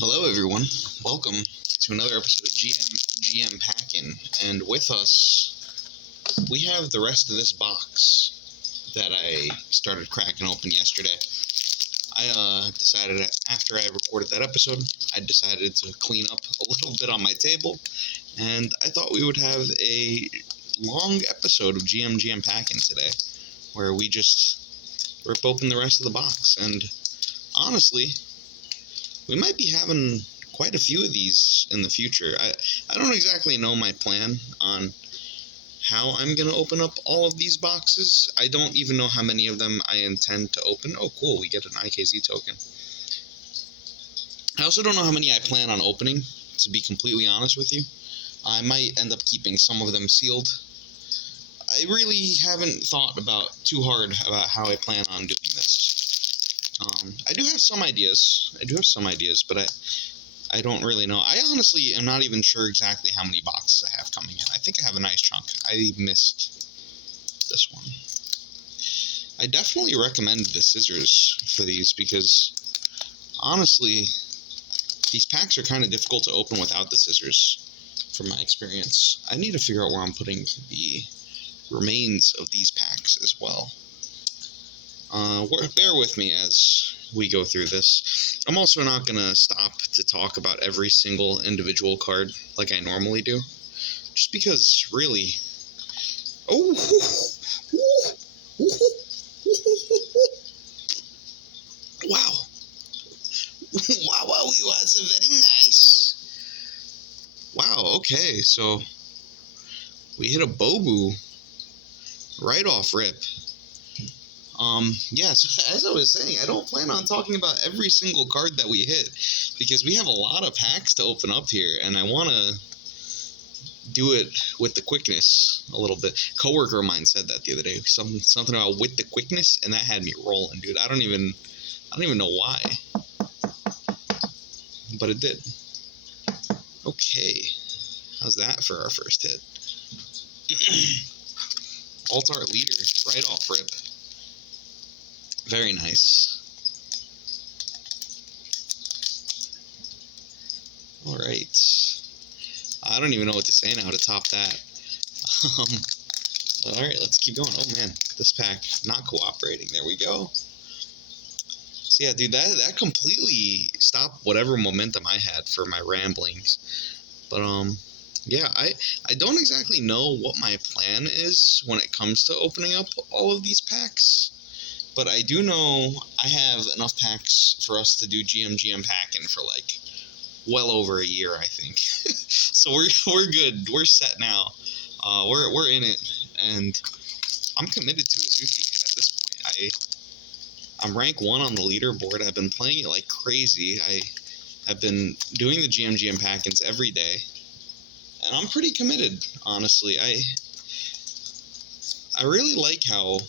Hello everyone, welcome to another episode of GM Packin', and with us, we have the rest of this box that I started cracking open yesterday. I decided after I recorded that episode, I decided to clean up a little bit on my table, and I thought we would have a long episode of GM Packin' today, where we just rip open the rest of the box, and honestly, we might be having quite a few of these in the future. I don't exactly know my plan on how I'm going to open up all of these boxes. I don't even know how many of them I intend to open. Oh, cool, we get an IKZ token. I also don't know how many I plan on opening, to be completely honest with you. I might end up keeping some of them sealed. I really haven't thought too hard about how I plan on doing this. I do have some ideas, but I don't really know. I honestly am not even sure exactly how many boxes I have coming in. I think I have a nice chunk. I missed this one. I definitely recommend the scissors for these because, honestly, these packs are kind of difficult to open without the scissors, from my experience. I need to figure out where I'm putting the remains of these packs as well. Bear with me as we go through this. I'm also not going to stop to talk about every single individual card like I normally do. Just because, really... Oh! Wow! Wow, it was very nice. Wow, okay, so we hit a Bobu right off rip. Yeah, so as I was saying, I don't plan on talking about every single card that we hit, because we have a lot of packs to open up here, and I want to do it with the quickness a little bit. Coworker of mine said that the other day, something about with the quickness, and that had me rolling, dude. I don't even know why, but it did. Okay, how's that for our first hit? Alt-Art Leader, right off rip. Very nice. Alright. I don't even know what to say now to top that. Alright, let's keep going. Oh man, this pack not cooperating. There we go. So yeah, dude, that completely stopped whatever momentum I had for my ramblings. But yeah, I don't exactly know what my plan is when it comes to opening up all of these packs. But I do know I have enough packs for us to do GM Packin' for like well over a year, I think. So we're good. We're set now. We're in it, and I'm committed to Azuki at this point. I'm rank 1 on the leaderboard. I've been playing it like crazy. I've been doing the GM Packins every day, and I'm pretty committed, honestly. I really like how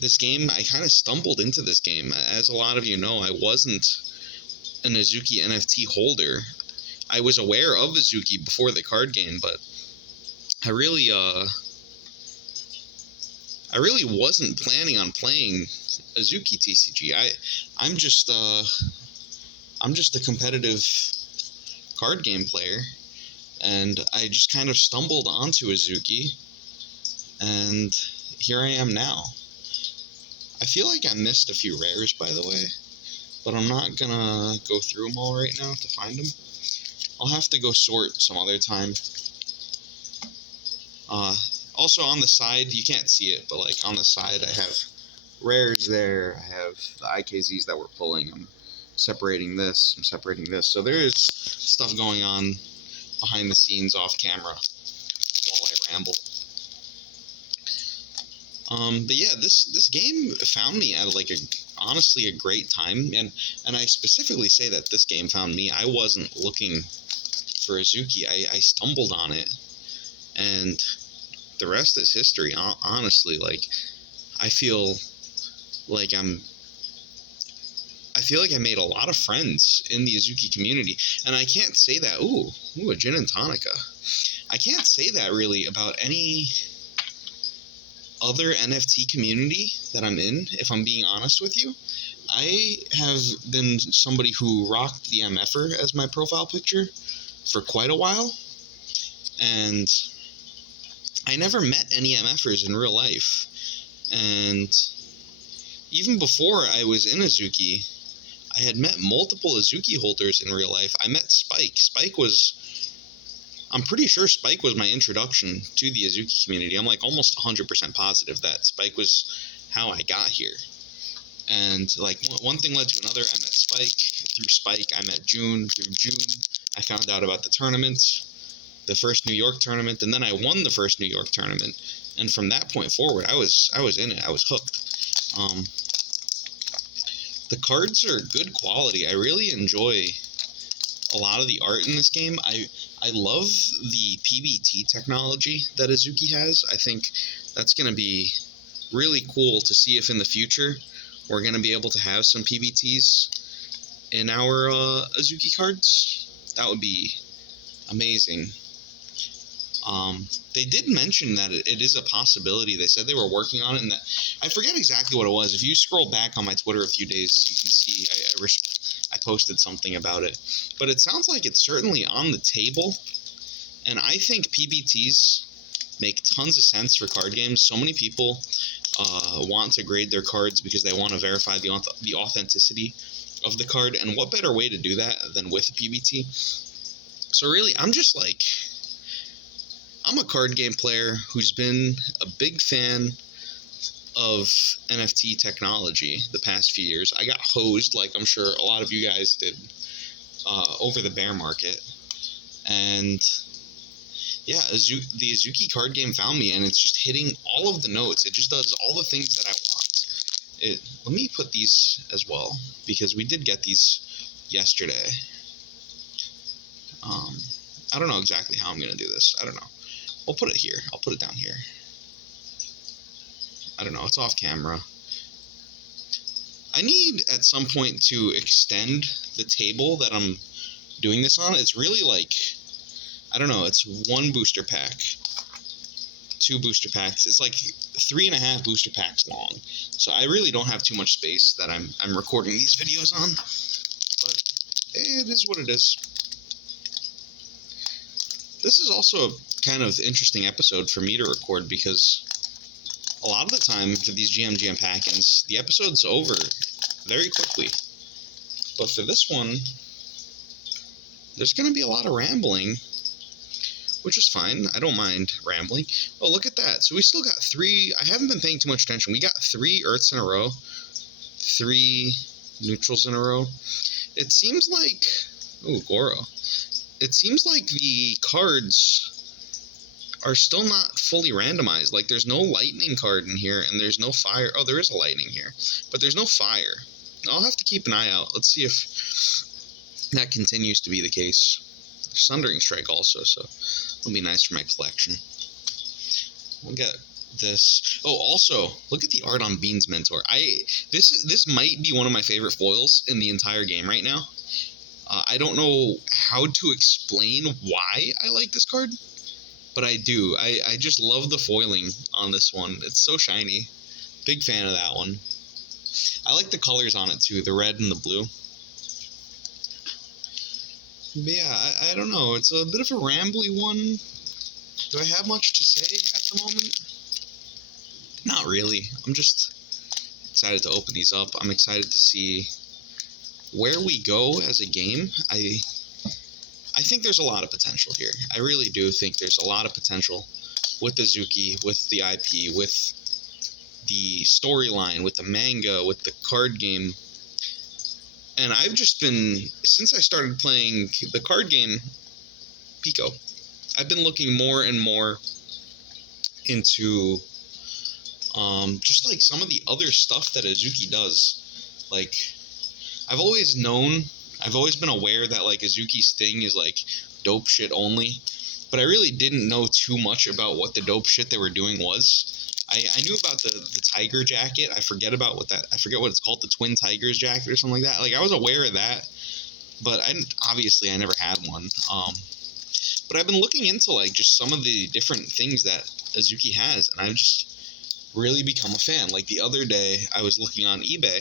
this game, I kind of stumbled into this game. As a lot of you know, I wasn't an Azuki NFT holder. I was aware of Azuki before the card game, but I really wasn't planning on playing Azuki TCG. I'm just a competitive card game player, and I just kind of stumbled onto Azuki, and here I am now. I feel like I missed a few rares, by the way, but I'm not gonna go through them all right now to find them. I'll have to go sort some other time. Also on the side, you can't see it, but like on the side I have rares there, I have the IKZs that we're pulling, I'm separating this, so there is stuff going on behind the scenes off camera while I ramble. But yeah, this game found me at like honestly a great time, and I specifically say that this game found me. I wasn't looking for Azuki. I stumbled on it, and the rest is history. Honestly, like I feel like I made a lot of friends in the Azuki community, and I can't say that. Ooh, a gin and tonica. I can't say that really about any other NFT community that I'm in, if I'm being honest with you. I have been somebody who rocked the MFer as my profile picture for quite a while, and I never met any MFers in real life. And even before I was in Azuki, I had met multiple Azuki holders in real life. I met Spike. I'm pretty sure Spike was my introduction to the Azuki community. I'm like almost 100% positive that Spike was how I got here. And like one thing led to another. I met Spike. Through Spike, I met June. Through June, I found out about the tournament, the first New York tournament, and then I won the first New York tournament. And from that point forward, I was in it. I was hooked. The cards are good quality. I really enjoy a lot of the art in this game. I love the PBT technology that Azuki has. I think that's going to be really cool to see if in the future we're going to be able to have some PBTs in our Azuki cards. That would be amazing. They did mention that it is a possibility. They said they were working on it, and that I forget exactly what it was. If you scroll back on my Twitter a few days, you can see I posted something about it. But it sounds like it's certainly on the table, and I think PBTs make tons of sense for card games. So many people want to grade their cards because they want to verify the authenticity of the card, and what better way to do that than with a PBT? So really, I'm a card game player who's been a big fan of NFT technology the past few years. I got hosed, like I'm sure a lot of you guys did, over the bear market. And yeah, the Azuki card game found me, and it's just hitting all of the notes. It just does all the things that I want. Let me put these as well, because we did get these yesterday. I don't know exactly how I'm going to do this. I don't know. I'll put it here. I'll put it down here. I don't know. It's off camera. I need at some point to extend the table that I'm doing this on. It's really like, I don't know. It's 1 booster pack, 2 booster packs. It's like 3.5 booster packs long. So I really don't have too much space that I'm recording these videos on. But it is what it is. This is also a kind of interesting episode for me to record, because a lot of the time for these GM pack-ins, the episode's over very quickly. But for this one, there's going to be a lot of rambling, which is fine. I don't mind rambling. Oh, look at that. So we still got 3. I haven't been paying too much attention. We got 3 Earths in a row, 3 Neutrals in a row. It seems like... Ooh, Goro. It seems like the cards are still not fully randomized. Like, there's no lightning card in here, and there's no fire. Oh, there is a lightning here, but there's no fire. I'll have to keep an eye out. Let's see if that continues to be the case. There's Sundering Strike also, so it'll be nice for my collection. We'll get this. Oh, also, look at the art on Bean's Mentor. This might be one of my favorite foils in the entire game right now. I don't know how to explain why I like this card, but I do. I just love the foiling on this one. It's so shiny. Big fan of that one. I like the colors on it too, the red and the blue. But yeah, I don't know. It's a bit of a rambly one. Do I have much to say at the moment? Not really. I'm just excited to open these up. I'm excited to see where we go as a game. I think there's a lot of potential here. I really do think there's a lot of potential with Azuki, with the IP, with the storyline, with the manga, with the card game. And I've just been, since I started playing the card game, Pico, I've been looking more and more into just like some of the other stuff that Azuki does. Like, I've always been aware that like Azuki's thing is like dope shit only, but I really didn't know too much about what the dope shit they were doing was. I knew about the tiger jacket. I forget what it's called, the twin tigers jacket or something like that. Like, I was aware of that, but obviously I never had one. But I've been looking into like just some of the different things that Azuki has, and I've just really become a fan. Like the other day, I was looking on eBay,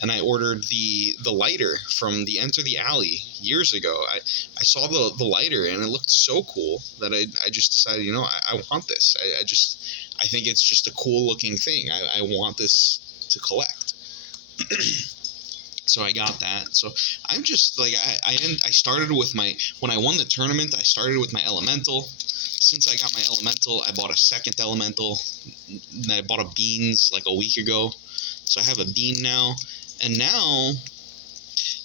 and I ordered the lighter from the Enter the Alley years ago. I saw the lighter, and it looked so cool that I just decided, you know, I want this. I think it's just a cool looking thing. I want this to collect. So I got that. So I'm just like I started with when I won the tournament, I started with my elemental. Since I got my elemental, I bought a second elemental. And I bought a beans like a week ago. So I have a bean now. And now,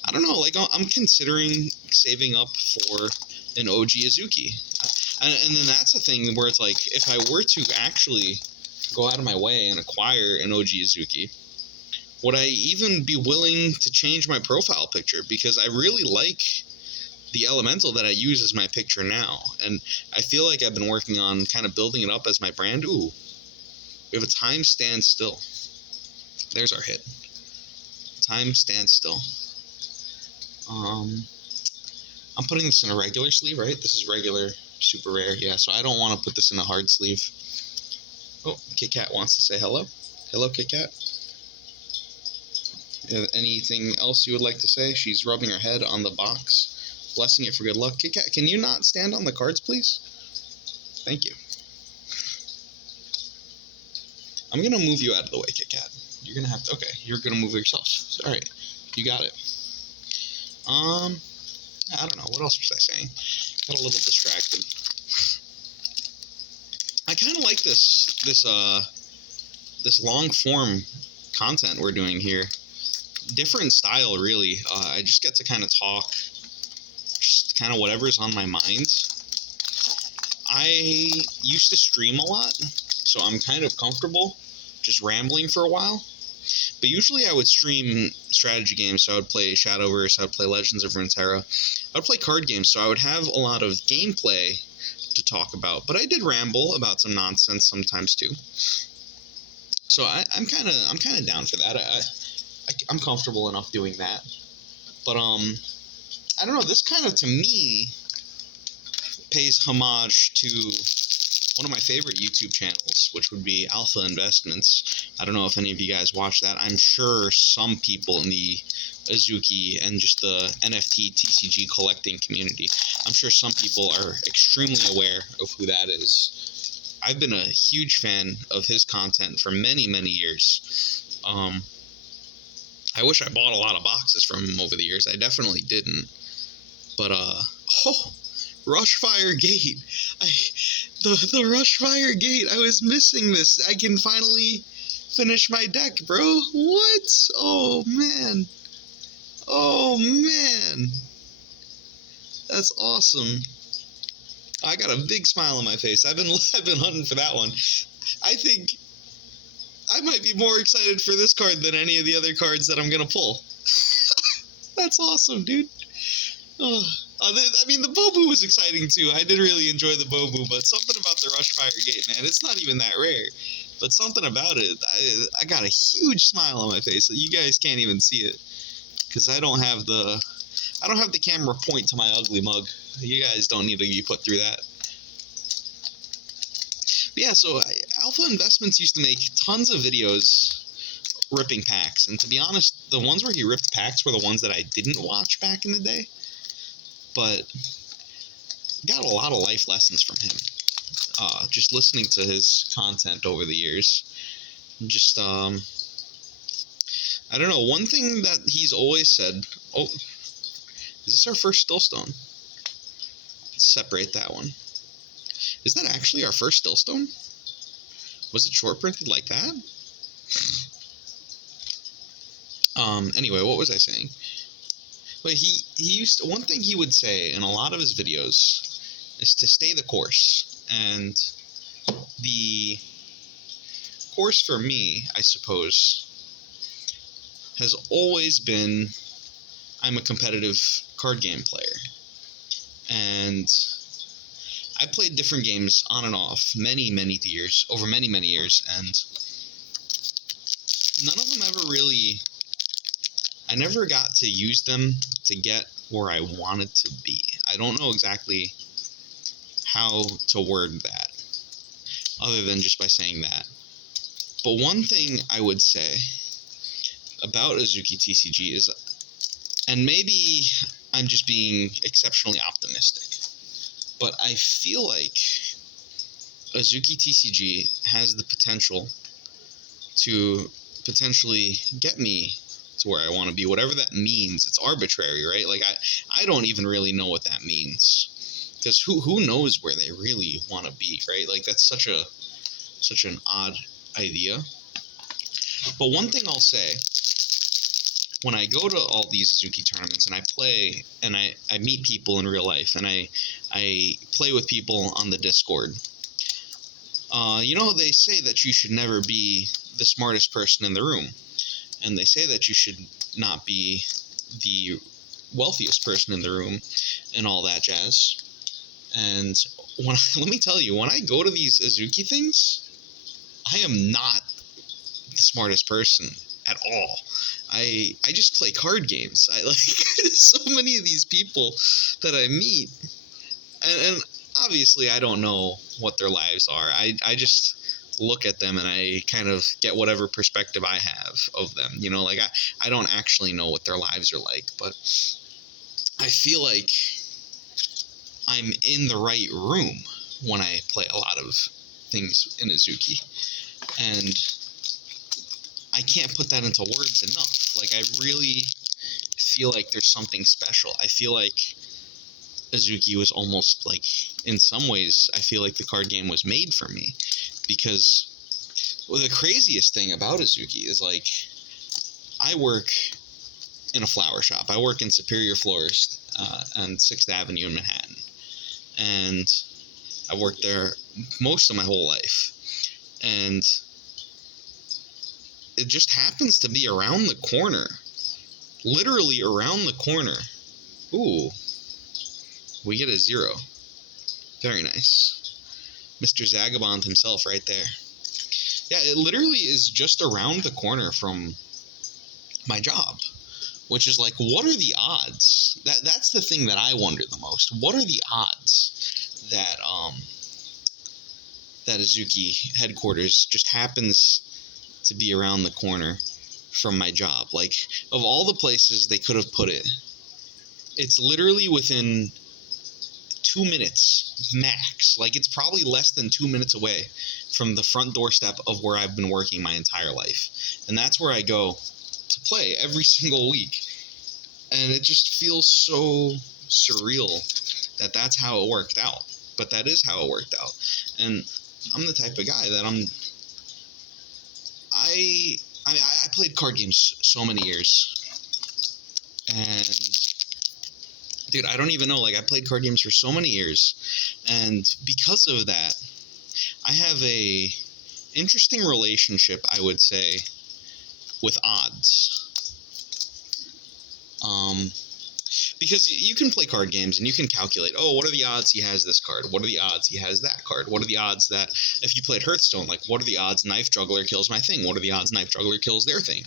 I don't know, like I'm considering saving up for an OG Azuki. And then that's a thing where it's like, if I were to actually go out of my way and acquire an OG Azuki, would I even be willing to change my profile picture? Because I really like the elemental that I use as my picture now. And I feel like I've been working on kind of building it up as my brand. Ooh, we have a time stand still. There's our hit. Time stand still. I'm putting this in a regular sleeve, right? This is regular, super rare. Yeah, so I don't want to put this in a hard sleeve. Oh, Kit Kat wants to say hello. Hello, Kit Kat. Anything else you would like to say? She's rubbing her head on the box, blessing it for good luck. Kit Kat, can you not stand on the cards, please? Thank you. I'm going to move you out of the way, Kit Kat. You're going to have to... Okay, you're going to move yourself. All right, you got it. I don't know. What else was I saying? Got a little distracted. I kind of like this long-form content we're doing here. Different style, really. I just get to kind of talk, just kind of whatever's on my mind. I used to stream a lot, so I'm kind of comfortable just rambling for a while. But usually I would stream strategy games, so I would play Shadowverse, I would play Legends of Runeterra, I would play card games, so I would have a lot of gameplay to talk about. But I did ramble about some nonsense sometimes too. So I'm kind of down for that. I'm comfortable enough doing that. But I don't know. This kind of, to me, pays homage to one of my favorite YouTube channels, which would be Alpha Investments. I don't know if any of you guys watch that. I'm sure some people in the Azuki and just the NFT TCG collecting community, I'm sure some people are extremely aware of who that is. I've been a huge fan of his content for many, many years. I wish I bought a lot of boxes from him over the years. I definitely didn't. But, Rushfire Gate. The Rushfire Gate. I was missing this. I can finally finish my deck, bro. What? Oh, man. Oh, man. That's awesome. I got a big smile on my face. I've been hunting for that one. I think I might be more excited for this card than any of the other cards that I'm going to pull. That's awesome, dude. I mean, the Bobu was exciting, too. I did really enjoy the Bobu, but something about the Rushfire Gate, man, it's not even that rare. But something about it, I got a huge smile on my face. You guys can't even see it, because I don't have the camera point to my ugly mug. You guys don't need to be put through that. But yeah, so Alpha Investments used to make tons of videos ripping packs, and to be honest, the ones where he ripped packs were the ones that I didn't watch back in the day, but got a lot of life lessons from him. Just listening to his content over the years. Just, I don't know, one thing that he's always said... Oh, is this our first Stillstone? Let's separate that one. Is that actually our first Stillstone? Was it short printed like that? Anyway, what was I saying? But he used to, one thing he would say in a lot of his videos is to stay the course. And the course for me, I suppose, has always been I'm a competitive card game player. And I played different games on and off many, many years, over many, many years, and none of them ever really... I never got to use them to get where I wanted to be. I don't know exactly how to word that, other than just by saying that. But one thing I would say, about Azuki TCG is, and maybe I'm just being exceptionally optimistic, but I feel like Azuki TCG has the potential to potentially get me to where I want to be, whatever that means. It's arbitrary, right? Like, I don't even really know what that means, because who knows where they really want to be, right? Like, that's such an odd idea. But one thing I'll say, when I go to all these Azuki tournaments and I play and I meet people in real life and I play with people on the Discord, they say that you should never be the smartest person in the room, and they say that you should not be the wealthiest person in the room and all that jazz. And let me tell you, when I go to these Azuki things, I am not the smartest person at all. I just play card games. I like so many of these people that I meet, and obviously I don't know what their lives are. I just look at them and I kind of get whatever perspective I have of them. Like I don't actually know what their lives are like, but I feel like I'm in the right room when I play a lot of things in Azuki, and I can't put that into words enough. Like, I really feel like there's something special. I feel like Azuki was almost like, in some ways, I feel like the card game was made for me, because the craziest thing about Azuki is, like, I work in a flower shop. I work in Superior Florist on 6th Avenue in Manhattan, and I've worked there most of my whole life, and it just happens to be around the corner. Literally around the corner. Ooh. We get a 0. Very nice. Mr. Zagabond himself right there. Yeah, it literally is just around the corner from my job. Which is like, what are the odds? That's the thing that I wonder the most. What are the odds that that Azuki headquarters just happens to be around the corner from my job? Like, of all the places they could have put it, it's literally within 2 minutes max. Like, it's probably less than 2 minutes away from the front doorstep of where I've been working my entire life. And that's where I go to play every single week. And it just feels so surreal that that's how it worked out. But that is how it worked out. And I'm the type of guy that I played card games so many years, and dude, I don't even know, like, I played card games for so many years, and because of that, I have a interesting relationship, I would say, with odds. Because you can play card games and you can calculate, oh, what are the odds he has this card? What are the odds he has that card? What are the odds that, if you played Hearthstone, like, what are the odds Knife Juggler kills my thing? What are the odds Knife Juggler kills their thing?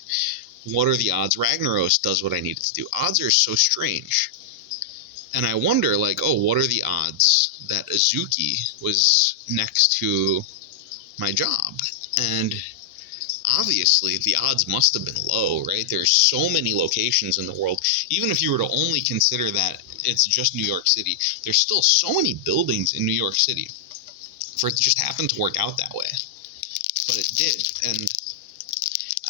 What are the odds Ragnaros does what I need it to do? Odds are so strange. And I wonder, like, oh, what are the odds that Azuki was next to my job? And obviously, the odds must have been low, right? There's so many locations in the world. Even if you were to only consider that it's just New York City, there's still so many buildings in New York City for it to just happen to work out that way. But it did. And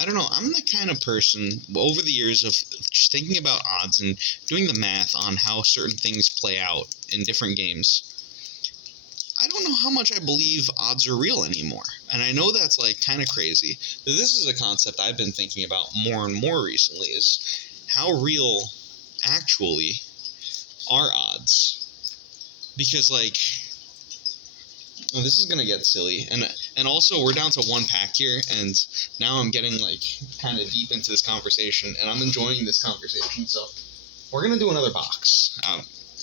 I don't know, I'm the kind of person, over the years of just thinking about odds and doing the math on how certain things play out in different games, I don't know how much I believe odds are real anymore. And I know that's, like, kind of crazy. This is a concept I've been thinking about more and more recently, is how real actually are odds. Because, like, well, this is going to get silly. And also, we're down to one pack here, and now I'm getting, like, kind of deep into this conversation, and I'm enjoying this conversation, so we're going to do another box.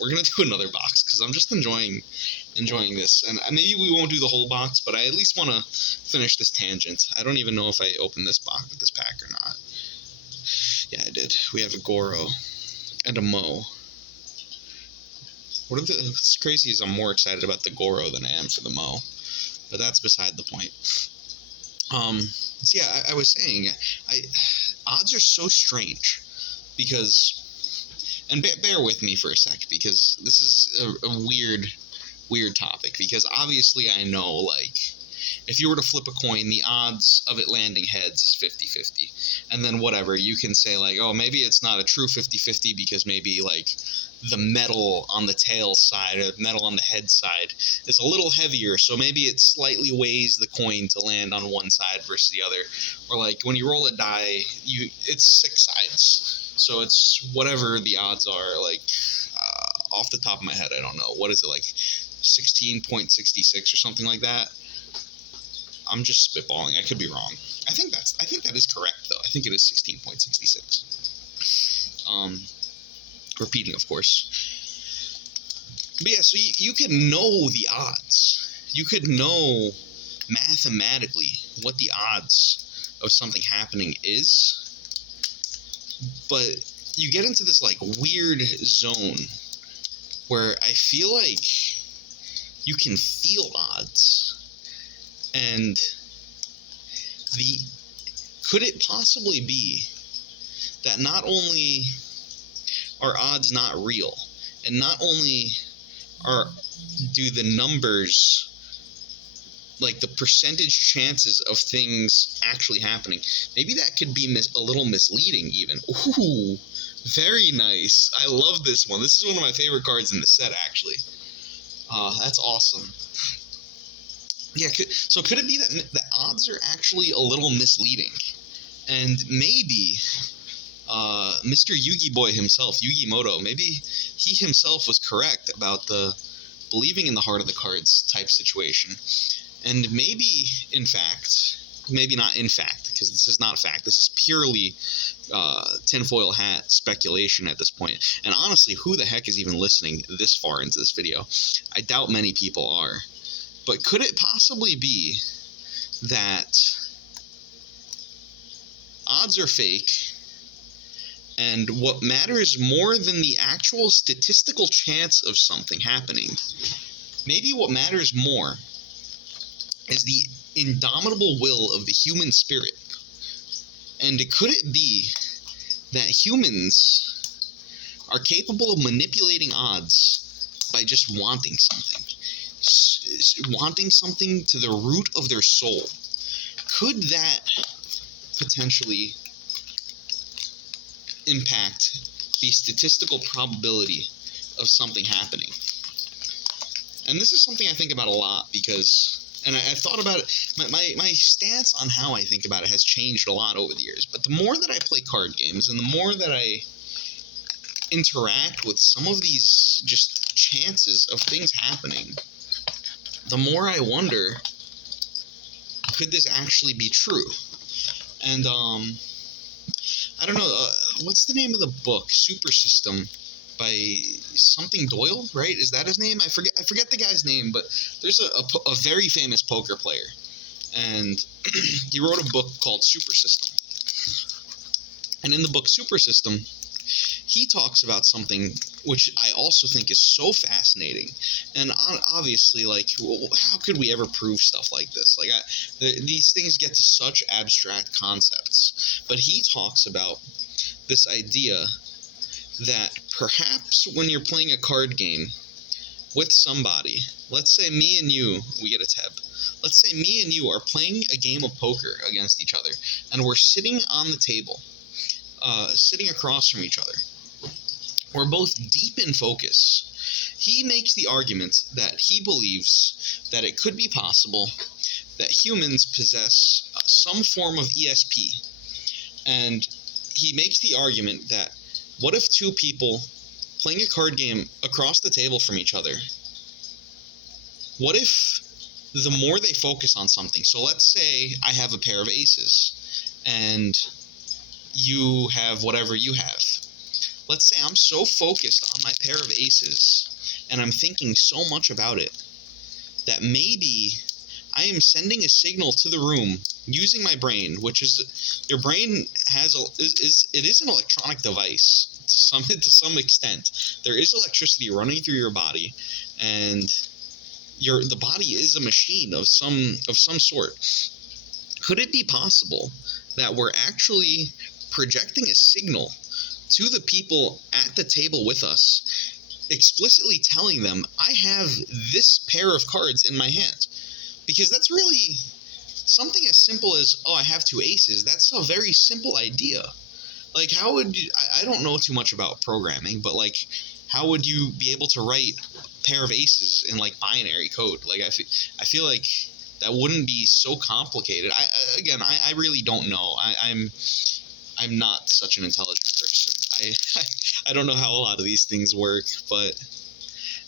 We're going to do another box, because I'm just enjoying this. And maybe we won't do the whole box, but I at least want to finish this tangent. I don't even know if I opened this box with this pack or not. Yeah, I did. We have a Goro and a Mo. What's crazy is I'm more excited about the Goro than I am for the Mo. But that's beside the point. So yeah, I was saying, odds are so strange because, and bear with me for a sec because this is a weird topic, because obviously I know, like, if you were to flip a coin, the odds of it landing heads is 50-50. And then whatever, you can say, like, oh, maybe it's not a true 50-50 because maybe, like, the metal on the tail side or metal on the head side is a little heavier, so maybe it slightly weighs the coin to land on one side versus the other. Or, like, when you roll a die, it's 6 sides. So it's whatever the odds are, like, off the top of my head, I don't know. What is it, like 16.66 or something like that? I'm just spitballing. I could be wrong. I think that is correct, though. I think it is 16.66. Repeating, of course. But yeah, so you could know the odds. You could know mathematically what the odds of something happening is. But you get into this, like, weird zone where I feel like you can feel odds. And could it possibly be that not only are odds not real, and not only do the numbers, like the percentage chances of things actually happening, maybe that could be a little misleading even. Ooh, very nice. I love this one. This is one of my favorite cards in the set, actually. That's awesome. Yeah, so could it be that the odds are actually a little misleading? And maybe Mr. Yugi Boy himself, Yugi Moto, maybe he himself was correct about the believing in the heart of the cards type situation. And maybe, in fact, maybe not in fact, because this is not fact, this is purely tinfoil hat speculation at this point. And honestly, who the heck is even listening this far into this video? I doubt many people are. But could it possibly be that odds are fake, and what matters more than the actual statistical chance of something happening, maybe what matters more is the indomitable will of the human spirit? And could it be that humans are capable of manipulating odds by just wanting something? Wanting something to the root of their soul? Could that potentially impact the statistical probability of something happening? And this is something I think about a lot because, and I've thought about it, my stance on how I think about it has changed a lot over the years. But the more that I play card games and the more that I interact with some of these just chances of things happening, the more I wonder, could this actually be true? And, I don't know, what's the name of the book? Super System, by something Doyle, right? Is that his name? I forget the guy's name, but there's a very famous poker player, and he wrote a book called Super System. And in the book Super System, he talks about something which I also think is so fascinating. And obviously, like, how could we ever prove stuff like this? Like, these things get to such abstract concepts. But he talks about this idea that perhaps when you're playing a card game with somebody, let's say me and you, we get a tab. Let's say me and you are playing a game of poker against each other, and we're sitting on the table, sitting across from each other. We're both deep in focus. He makes the argument that he believes that it could be possible that humans possess some form of ESP. And he makes the argument that what if two people playing a card game across the table from each other, what if the more they focus on something, so let's say I have a pair of aces and you have whatever you have. Let's say I'm so focused on my pair of aces and I'm thinking so much about it that maybe I am sending a signal to the room using my brain, which is, your brain has it is an electronic device to some extent. There is electricity running through your body, and the body is a machine of some sort. Could it be possible that we're actually projecting a signal to the people at the table with us, explicitly telling them, I have this pair of cards in my hand. Because that's really something as simple as, oh, I have 2 aces. That's a very simple idea. Like, how would you, I don't know too much about programming, but, like, how would you be able to write a pair of aces in, like, binary code? Like, I feel like that wouldn't be so complicated. I really don't know. I'm not such an intelligent person. I don't know how a lot of these things work, but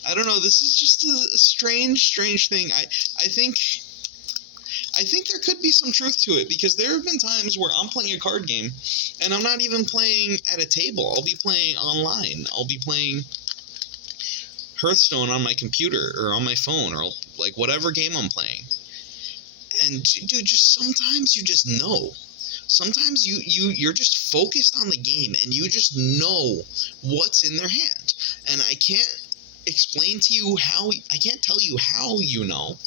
I don't know. This is just a strange thing. I think there could be some truth to it, because there have been times where I'm playing a card game and I'm not even playing at a table. I'll be playing online. I'll be playing Hearthstone on my computer or on my phone, or like whatever game I'm playing. And dude, just sometimes you just know. Sometimes you're just focused on the game and you just know what's in their hand. And I can't explain to you how, I can't tell you how you know,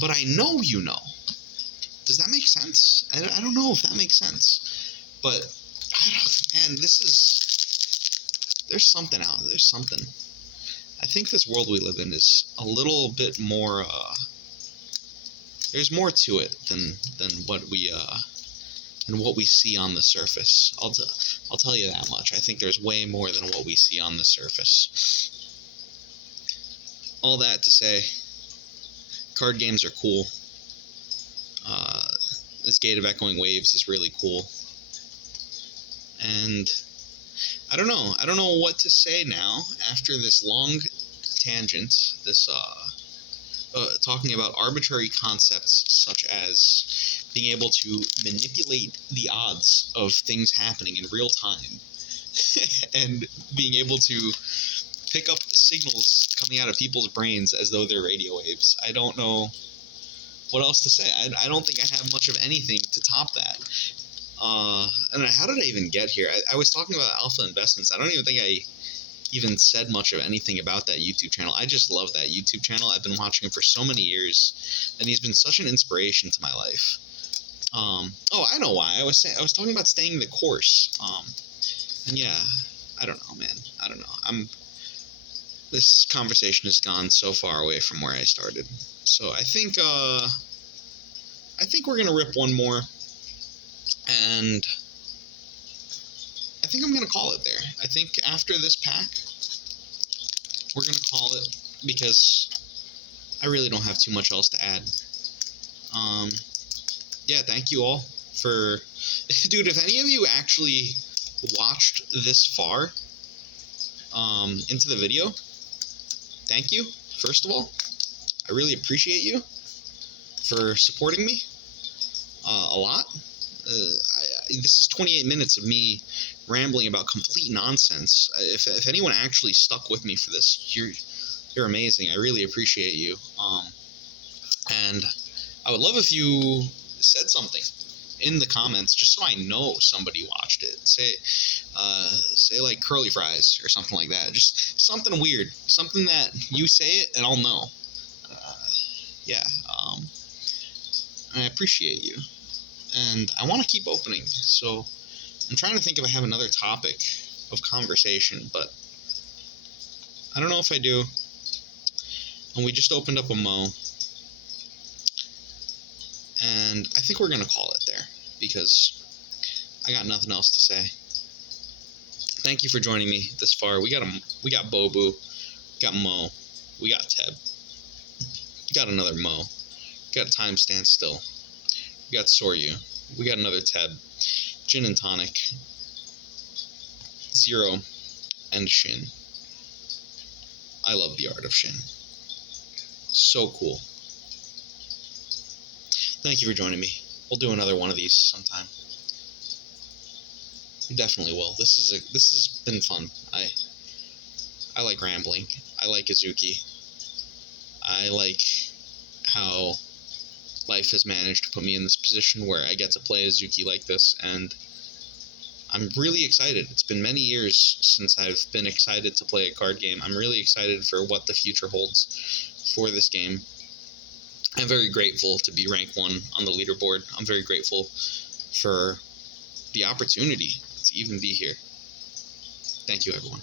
but I know you know. Does that make sense? I don't know if that makes sense, but man, there's something out, there's something. I think this world we live in is a little bit more, there's more to it than what we see on the surface. I'll tell you that much. I think there's way more than what we see on the surface. All that to say, card games are cool. This Gate of Echoing Waves is really cool. And I don't know what to say now after this long tangent, this talking about arbitrary concepts such as being able to manipulate the odds of things happening in real time and being able to pick up signals coming out of people's brains as though they're radio waves. I don't know what else to say. I don't think I have much of anything to top that. And how did I even get here? I was talking about Alpha Investments. I don't even think I even said much of anything about that YouTube channel. I just love that YouTube channel. I've been watching him for so many years, and he's been such an inspiration to my life. Oh, I know why. I was talking about staying the course. And yeah, I don't know, man. I don't know. This conversation has gone so far away from where I started. So I think we're gonna rip one more, and I think I'm gonna call it there. I think after this pack, we're gonna call it, because I really don't have too much else to add. Yeah, thank you all for, dude. If any of you actually watched this far into the video, thank you. First of all, I really appreciate you for supporting me a lot. This is 28 minutes of me rambling about complete nonsense. If anyone actually stuck with me for this, you're amazing. I really appreciate you. And I would love if you said something in the comments, just so I know somebody watched it. Say like curly fries or something like that. Just something weird, something that you say it and I'll know. Yeah. I appreciate you, and I want to keep opening. So I'm trying to think if I have another topic of conversation, but I don't know if I do. And we just opened up a Mo, and I think we're gonna call it there, because I got nothing else to say. Thank you for joining me this far. We got Bobu, we got Mo, we got Teb, we got another Mo, we got Time Stand Still, we got Soryu, we got another Teb, Gin and Tonic, Zero, and Shin. I love the art of Shin. So cool. Thank you for joining me. We'll do another one of these sometime. We definitely will. This has been fun. I like rambling. I like Azuki. I like how life has managed to put me in this position where I get to play Azuki like this, and I'm really excited. It's been many years since I've been excited to play a card game. I'm really excited for what the future holds for this game. I'm very grateful to be rank 1 on the leaderboard. I'm very grateful for the opportunity to even be here. Thank you, everyone.